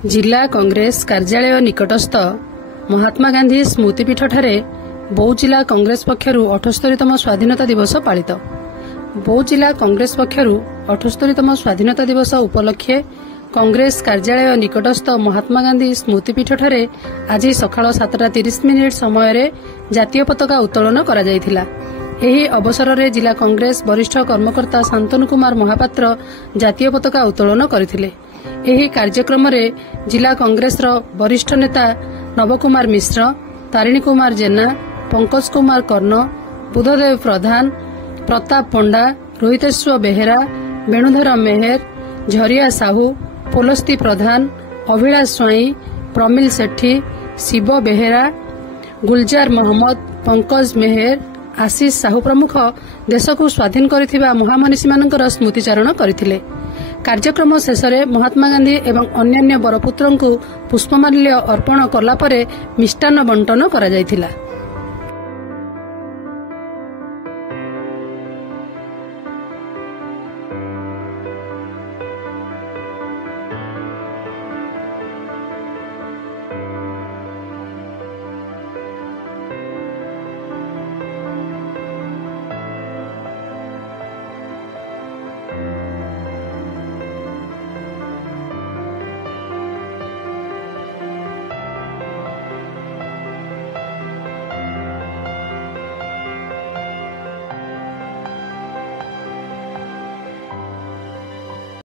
जिला कांग्रेस कार्यालय निकटस्थ महात्मा गांधी स्मृतिपीठ ठारे बौद्ध जिला कांग्रेस पक्षरु 78तम स्वाधीनता दिवस पालित। बौद्ध जिला कांग्रेस पक्षरु 78तम स्वाधीनता दिवस उपलक्षे कांग्रेस कार्यालय निकटस्थ महात्मा गांधी स्मृतिपीठ ठारे आज सकाळ 7:30 समय जातीय पताका उत्तोलन करा जायथिला। एही अवसर में जिला कांग्रेस वरिष्ठ कर्मकर्ता शांतनु कुमार महापात्र जातीय पताका उत्तोलन करथिले। एही कार्यक्रम में जिला कांग्रेस वरिष्ठ नेता नवकुमार मिश्र, तारिणी कुमार जेना, पंकज कुमार कर्ण, बुधदेव प्रधान, प्रताप पंडा, रोहितेश्वर बेहेरा, वेणुधर मेहर, झरिया साहू, पोलस्ती प्रधान, अभिलाष स्वाई, प्रमिल सेठी, शिव बेहेरा, गुलजार मोहम्मद, पंकज मेहर, आशीष साहू प्रमुख देश को स्वाधीन करथिबा महामनीषी मानकर स्मृतिचारण करथिले। कार्यक्रम शेष में महात्मा गांधी एवं अन्यान्य बरपुत्रଙ୍କୁ पुष्पमाल्य अर्पण कला परे मिष्टान्न बंटन करा जायथिला।